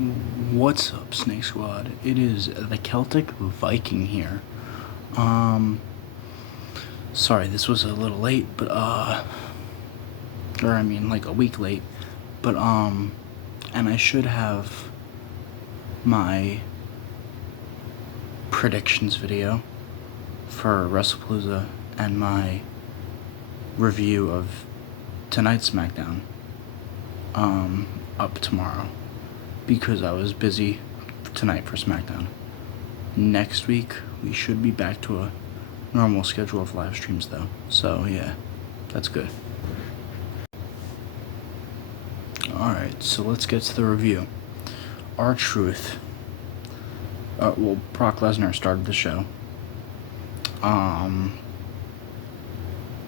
What's up, Snake Squad? It is the Celtic Viking here. Sorry, this was a little late, but like a week late, but and I should have my predictions video for WrestlePalooza and my review of tonight's Smackdown up tomorrow, because I was busy tonight for Smackdown. Next week, we should be back to a normal schedule of live streams, though. So, yeah, that's good. Alright, so let's get to the review. R-Truth. Brock Lesnar started the show.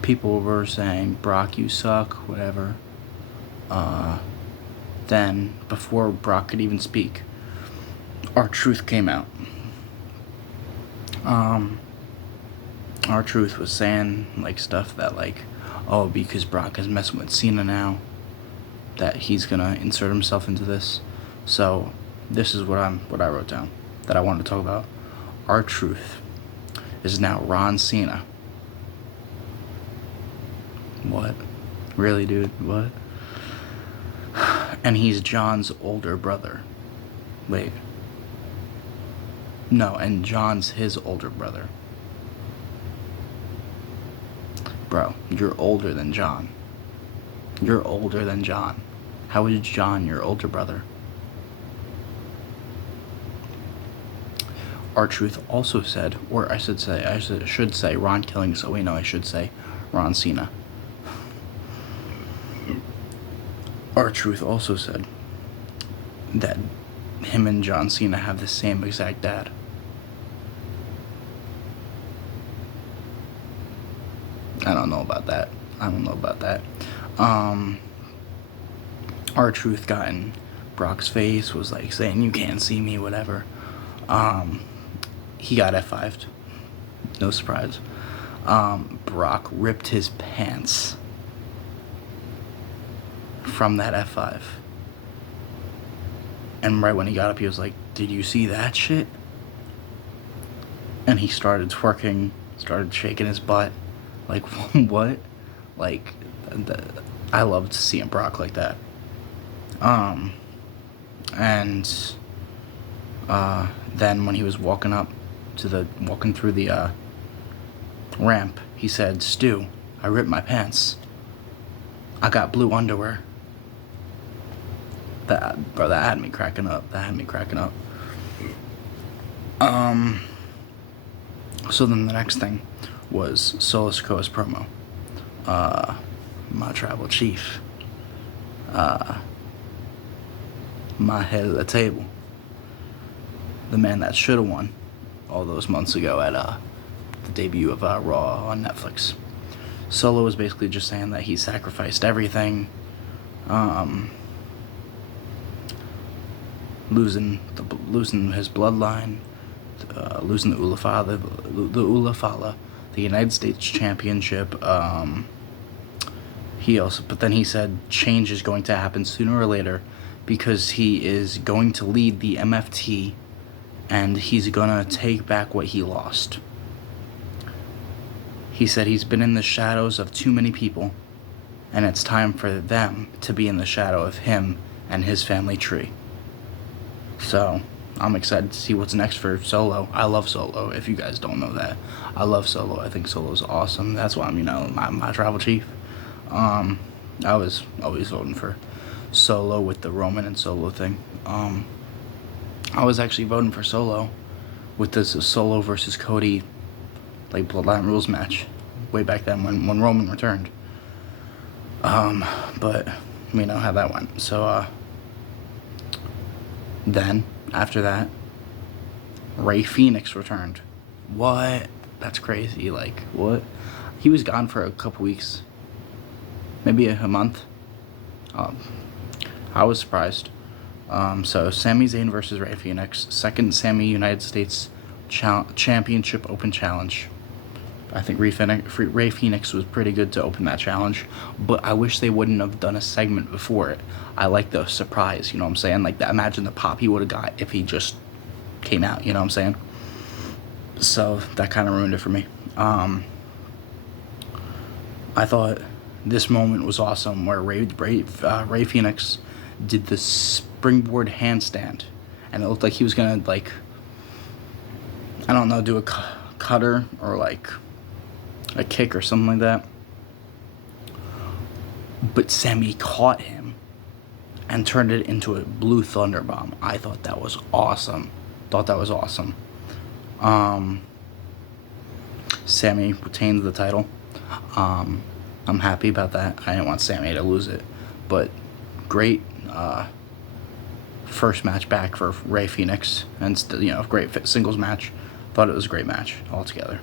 People were saying, Brock, you suck, whatever. Then, before Brock could even speak, R-Truth came out. R-Truth was saying, stuff that, because Brock is messing with Cena now, that he's gonna insert himself into this. So, this is what I wrote down, that I wanted to talk about. R-Truth is now Ron Cena. What? Really, dude? What? And he's John's older brother. Wait. No, and John's his older brother. Bro, you're older than John. You're older than John. How is John your older brother? R-Truth also said, or I should say Ron Killing, so we know I should say Ron Cena. R-Truth also said that him and John Cena have the same exact dad. I don't know about that. R-Truth got in Brock's face, was saying, you can't see me, whatever. He got F5'd. No surprise. Brock ripped his pants from that F5. And right when he got up, he was like, did you see that shit? And he started twerking, started shaking his butt. What? I loved seeing Brock like that. Then when he was walking through the ramp, he said, Stu, I ripped my pants. I got blue underwear. That had me cracking up. So then the next thing was Solo Sikoa's promo. My tribal chief. My head of the table. The man that should have won all those months ago at the debut of Raw on Netflix. Solo was basically just saying that he sacrificed everything, losing his bloodline, losing the Ulafala, the United States Championship. But then he said change is going to happen sooner or later, because he is going to lead the MFT, and he's gonna take back what he lost. He said he's been in the shadows of too many people, and it's time for them to be in the shadow of him and his family tree. So, I'm excited to see what's next for Solo. I love Solo, if you guys don't know that. I love Solo. I think Solo's awesome. That's why I'm, my tribal chief. I was always voting for Solo with the Roman and Solo thing. I was actually voting for Solo with this Solo versus Cody Bloodline Rules match way back then when Roman returned. But we know how that went. So then after that, Rey Fenix returned. What? That's crazy. What? He was gone for a couple weeks, maybe a month. I was surprised. So Sami Zayn versus Rey Fenix, second Sami United States Championship Open Challenge. I think Ray Phoenix was pretty good to open that challenge, but I wish they wouldn't have done a segment before it. I like the surprise, you know what I'm saying? Like, imagine the pop he would have got if he just came out, you know what I'm saying? So that kind of ruined it for me. I thought this moment was awesome where Ray Phoenix did the springboard handstand, and it looked like he was gonna, like, I don't know, do a cutter or like a kick or something like that. But Sammy caught him and turned it into a blue thunder bomb. I thought that was awesome. Sammy retains the title. I'm happy about that. I didn't want Sammy to lose it, but great first match back for Ray Phoenix, and great singles match. Thought it was a great match altogether.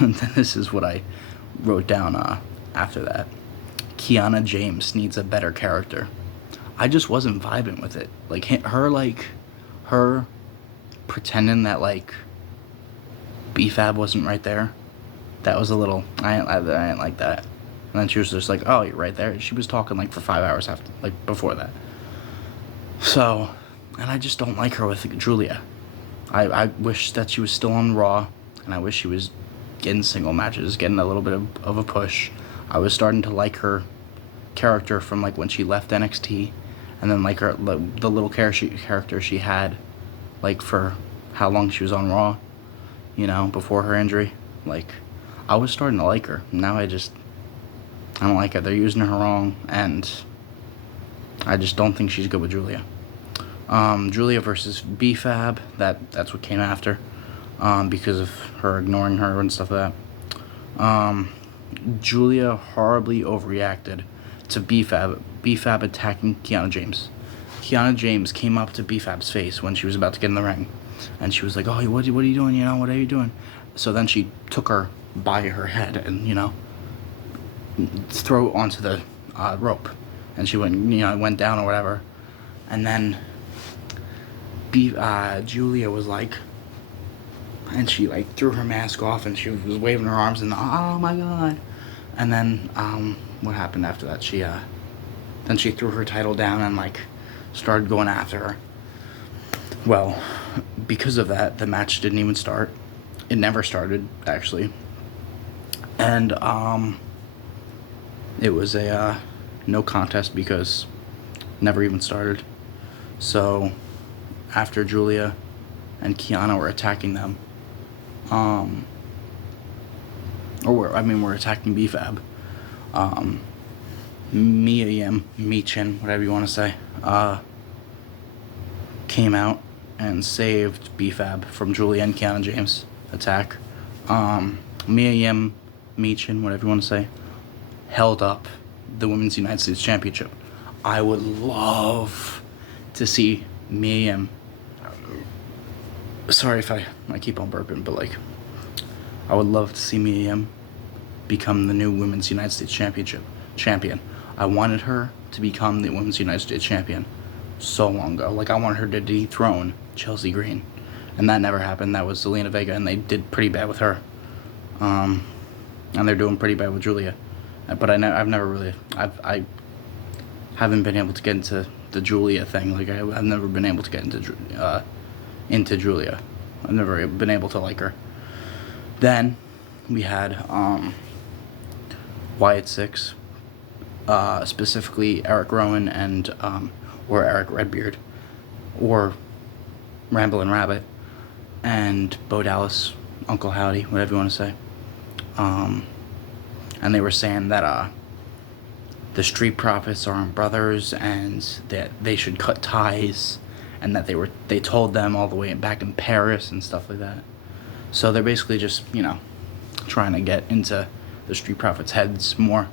And then this is what I wrote down after that. Kiana James needs a better character. I just wasn't vibing with it. Like, her pretending that, like, B-Fab wasn't right there. That was a little, I didn't like that. And then she was just like, oh, you're right there. She was talking, like, for 5 hours before that. So, and I just don't like her with Julia. I wish that she was still on Raw, and I wish she was getting single matches, getting a little bit of a push. I was starting to like her character from, like, when she left NXT, and then, like, the little character she had, like, for how long she was on Raw, you know, before her injury. Like, I was starting to like her. Now I don't like her. They're using her wrong, and I just don't think she's good with Julia. Julia versus B-Fab, that's what came after, because of her ignoring her and stuff like that. Julia horribly overreacted to B-Fab attacking Kiana James. Kiana James came up to B-Fab's face when she was about to get in the ring, and she was like, oh, what are you doing, you know, what are you doing? So then she took her by her head and, you know, throw onto the rope, and she went down or whatever, and then Julia was like, and she, like, threw her mask off, and she was waving her arms and, oh my god. And then what happened after that? Then she threw her title down and, like, started going after her. Well, because of that, the match didn't even start. It never started, actually. And it was a no contest because it never even started. So after Julia and Kiana were attacking them, we're attacking B-Fab, Mia Yim, Michin, whatever you want to say, came out and saved B-Fab from Julia and Kiana James' attack. Mia Yim, Michin, whatever you want to say, held up the Women's United States Championship. I would love to see Mia Yim. Sorry if I keep on burping, but, like, I would love to see Mia Yim become the new Women's United States champion. I wanted her to become the Women's United States champion so long ago. Like, I wanted her to dethrone Chelsea Green, and that never happened. That was Zelina Vega, and they did pretty bad with her. And they're doing pretty bad with Julia. But I haven't been able to get into the Julia thing. Like, I've never been able to get into Julia. I've never been able to like her. Then we had Wyatt Six, specifically Eric Rowan and or Eric Redbeard, or Ramblin' Rabbit, and Bo Dallas, Uncle Howdy, whatever you want to say. And they were saying that the Street Profits aren't brothers, and that they should cut ties, and that they told them all the way back in Paris and stuff like that. So they're basically just, you know, trying to get into the Street Profits' heads more.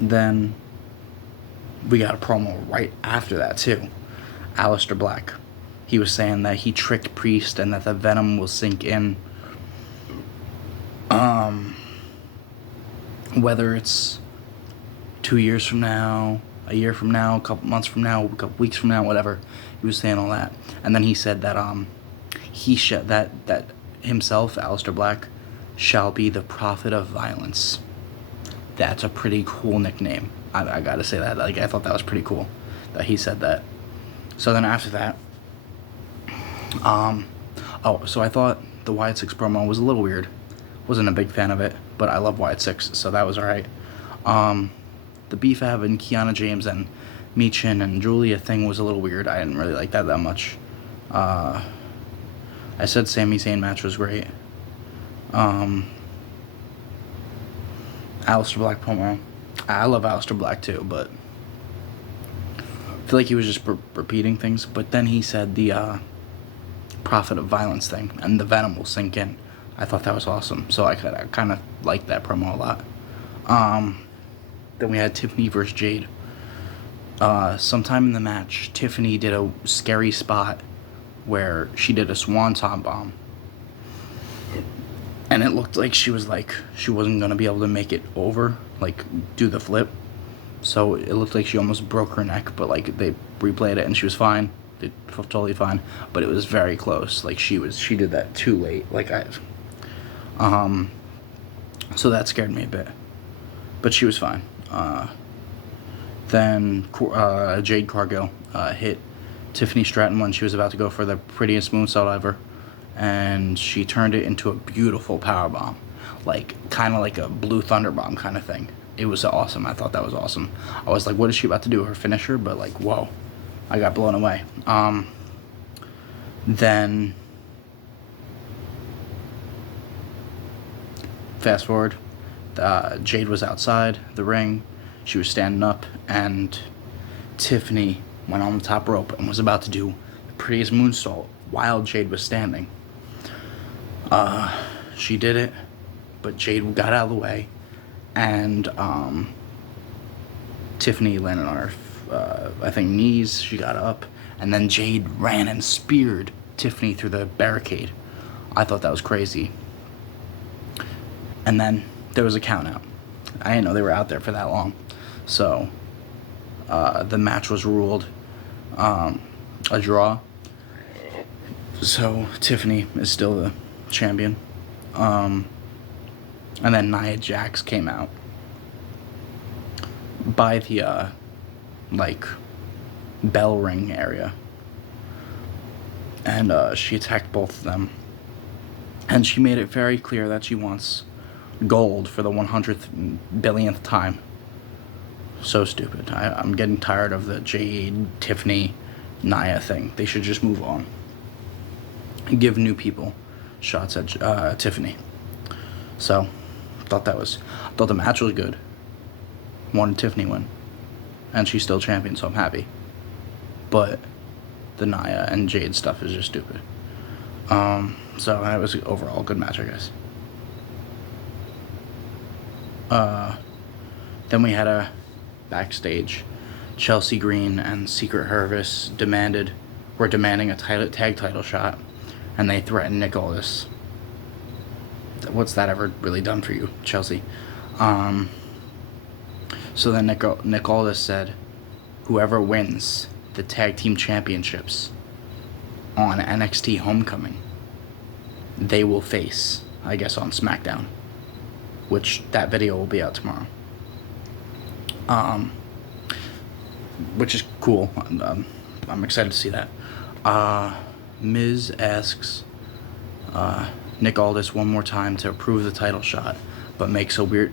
Then we got a promo right after that too. Aleister Black. He was saying that he tricked Priest and that the venom will sink in. Whether it's 2 years from now, a year from now, a couple months from now, a couple weeks from now, whatever. He was saying all that. And then he said that that himself, Aleister Black, shall be the prophet of violence. That's a pretty cool nickname. I gotta say that. Like, I thought that was pretty cool that he said that. So then after that, so I thought the Wyatt Six promo was a little weird. Wasn't a big fan of it, but I love Wyatt Six, so that was alright. The beef having Kiana James and Michin and Julia thing was a little weird. I didn't really like that much. I said Sami Zayn match was great. Aleister Black promo. I love Aleister Black too, but I feel like he was just repeating things. But then he said the prophet of violence thing, and the venom will sink in. I thought that was awesome, so I kind of liked that promo a lot. Then we had Tiffany versus Jade. Sometime in the match, Tiffany did a scary spot where she did a swanton bomb, and it looked like she wasn't gonna be able to make it over, like do the flip. So it looked like she almost broke her neck, but like they replayed it and she was fine. They felt totally fine, but it was very close. Like she did that too late. So that scared me a bit, but she was fine. Then Jade Cargill hit Tiffany Stratton when she was about to go for the prettiest moonsault ever, and she turned it into a beautiful power bomb, like kind of like a blue thunder bomb kind of thing. It was awesome. I thought that was awesome. I was like, what is she about to do? Her finisher? But like, whoa, I got blown away. Then fast forward, Jade was outside the ring. She was standing up, and Tiffany went on the top rope and was about to do the prettiest moonsault while Jade was standing. She did it, but Jade got out of the way, and Tiffany landed on her, I think, knees. She got up, and then Jade ran and speared Tiffany through the barricade. I thought that was crazy. And then there was a count out. I didn't know they were out there for that long. So the match was ruled a draw. So Tiffany is still the champion. And then Nia Jax came out by the bell ring area, and she attacked both of them, and she made it very clear that she wants gold for the 100th billionth time. So stupid. I'm getting tired of the Jade, Tiffany, Nia thing. They should just move on and give new people shots at Tiffany. So thought the match was good. Wanted Tiffany win, and she's still champion, so I'm happy. But the Nia and Jade stuff is just stupid. So that was an overall good match, I guess. Then we had a backstage. Chelsea Green and Secret Service were demanding a tag title shot, and they threatened Nick Aldis. What's that ever really done for you, Chelsea? So then Nick Aldis said, whoever wins the tag team championships on NXT Homecoming, they will face, I guess, on Smackdown, which that video will be out tomorrow. Which is cool. I'm excited to see that. Miz asks Nick Aldis one more time to approve the title shot, but makes a weird...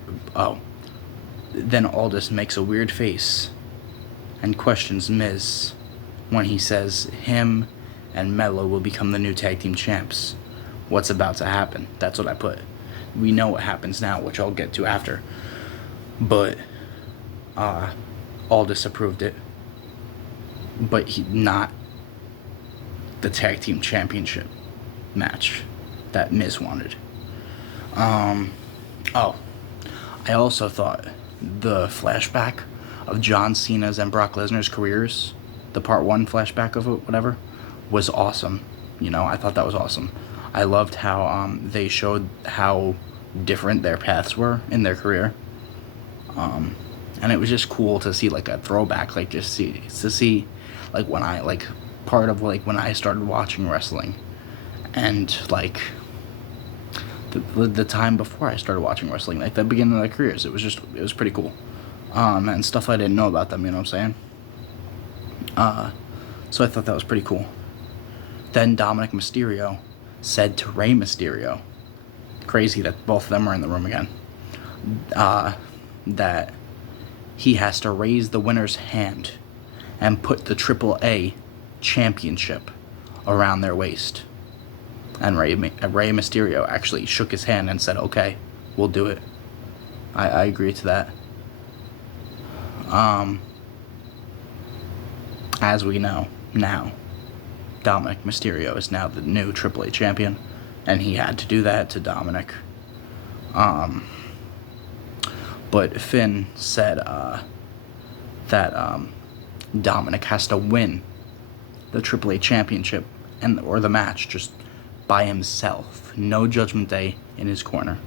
Then Aldis makes a weird face and questions Miz when he says him and Melo will become the new tag team champs. What's about to happen? That's what I put. We know what happens now, which I'll get to after. But Aldis approved it, but not the tag team championship match that Miz wanted. I also thought the flashback of John Cena's and Brock Lesnar's careers, the part 1 flashback of it, whatever, was awesome. I thought that was awesome. I loved how they showed how different their paths were in their career. And it was just cool to see a throwback, to see when I started watching wrestling, And like the time before I started watching wrestling, like the beginning of their careers, it was pretty cool. And stuff I didn't know about them, you know what I'm saying? So I thought that was pretty cool. Then Dominic Mysterio said to Rey Mysterio, crazy that both of them are in the room again, that he has to raise the winner's hand and put the AAA championship around their waist. And Rey Mysterio actually shook his hand and said, okay, we'll do it. I agree to that. As we know now, Dominic Mysterio is now the new AAA champion, and he had to do that to Dominic. But Finn said that Dominic has to win the AAA championship or the match just by himself. No Judgment Day in his corner.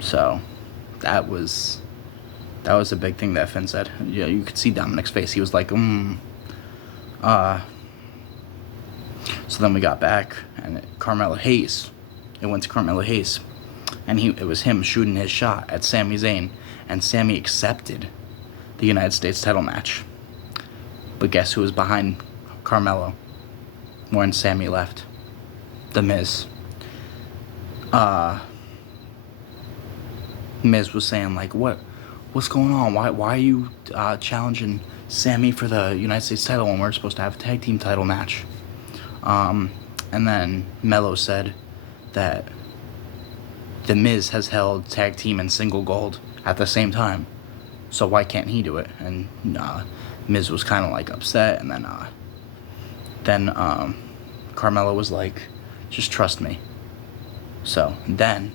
So that was a big thing that Finn said. Yeah, you could see Dominic's face. He was like, So then we got back, and Carmelo Hayes. It went to Carmelo Hayes, and it was him shooting his shot at Sami Zayn, and Sami accepted the United States title match. But guess who was behind Carmelo when Sami left? The Miz. Miz was saying like, what's going on? Why are you challenging Sami for the United States title when we're supposed to have a tag team title match? And then Melo said that the Miz has held tag team and single gold at the same time, so why can't he do it? And Miz was kind of like upset, and then Carmelo was like, just trust me. So then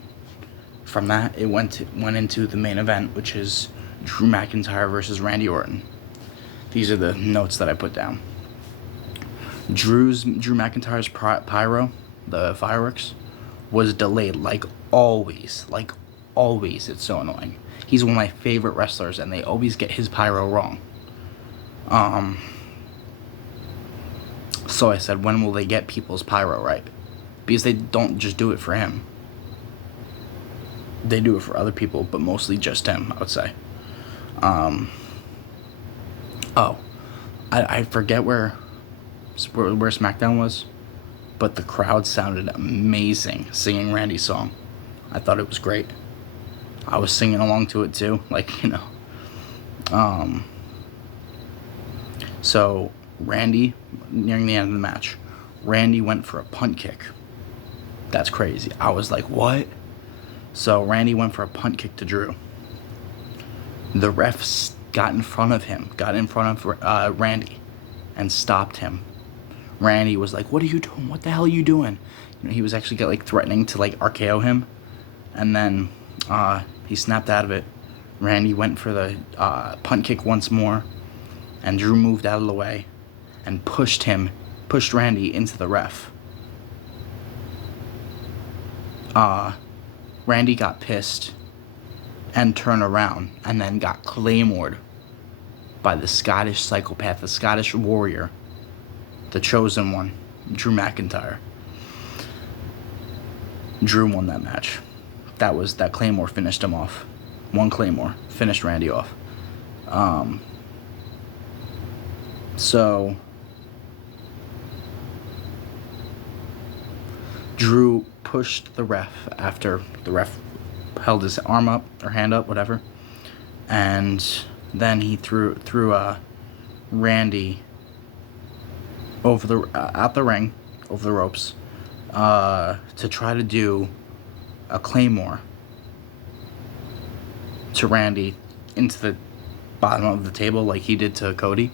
from that it went into the main event, which is Drew McIntyre versus Randy Orton. These are the notes that I put down. Drew McIntyre's pyro, the fireworks, was delayed like always. It's so annoying. He's one of my favorite wrestlers, and they always get his pyro wrong. So I said, when will they get people's pyro right? Because they don't just do it for him. They do it for other people, but mostly just him, I would say. I forget where Smackdown was, but the crowd sounded amazing singing Randy's song. I thought it was great. I was singing along to it too, So Randy, nearing the end of the match, Randy went for a punt kick. That's crazy. I was like, what? So Randy went for a punt kick to Drew. The refs got in front of Randy and stopped him. Randy was like, what are you doing? What the hell are you doing? He was actually threatening to RKO him, and then he snapped out of it. Randy went for the punt kick once more, and Drew moved out of the way and pushed Randy into the ref. Randy got pissed and turned around and then got claymored by the Scottish psychopath, the Scottish warrior, the chosen one, Drew McIntyre. Drew won that match. That claymore finished him off. One claymore finished Randy off. So Drew pushed the ref after the ref held his arm up or hand up, whatever, and then he threw Randy over out the ring, over the ropes, to try to do a claymore to Randy into the bottom of the table like he did to Cody.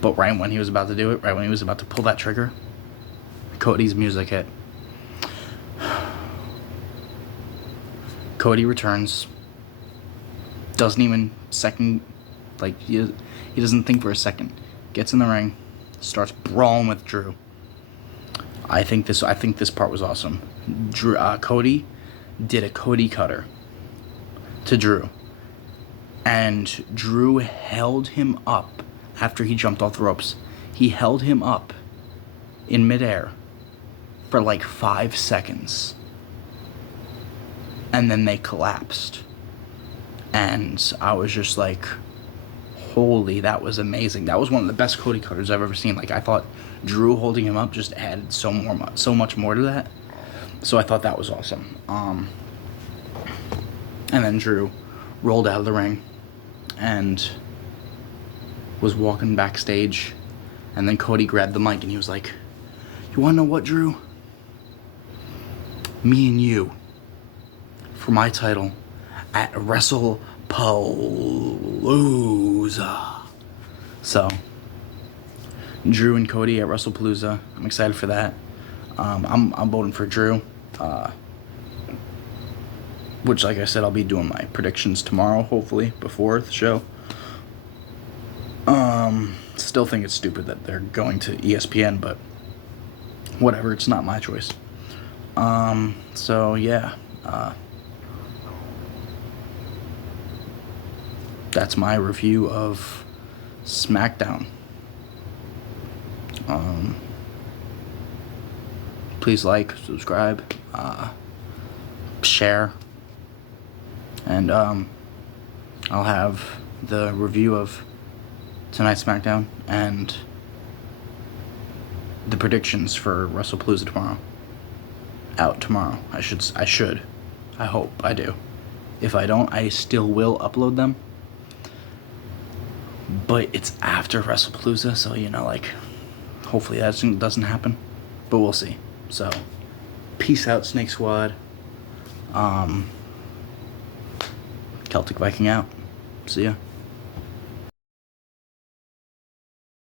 But right when he was about to do it, right when he was about to pull that trigger, Cody's music hit. Cody returns, doesn't even second, he doesn't think for a second, gets in the ring, starts brawling with Drew. I think this part was awesome. Cody did a Cody cutter to Drew, and Drew held him up after he jumped off the ropes. He held him up in midair for like 5 seconds. And then they collapsed. And I was just like, holy, that was amazing. That was one of the best Cody cutters I've ever seen. Like, I thought Drew holding him up just added so much more to that. So I thought that was awesome. And then Drew rolled out of the ring and was walking backstage. And then Cody grabbed the mic and he was like, you wanna know what, Drew? Me and you for my title at WrestlePalooza. So, Drew and Cody at WrestlePalooza. I'm excited for that. I'm voting for Drew. Which, like I said, I'll be doing my predictions tomorrow, hopefully, before the show. Still think it's stupid that they're going to ESPN, but whatever, it's not my choice. So yeah, that's my review of Smackdown. Please like, subscribe, share, and I'll have the review of tonight's Smackdown and the predictions for WrestlePalooza tomorrow out tomorrow. I hope I do. If I don't, I still will upload them, but it's after WrestlePalooza, so like hopefully that doesn't happen, but we'll see. So peace out, Snake Squad. Celtic Viking out. See ya.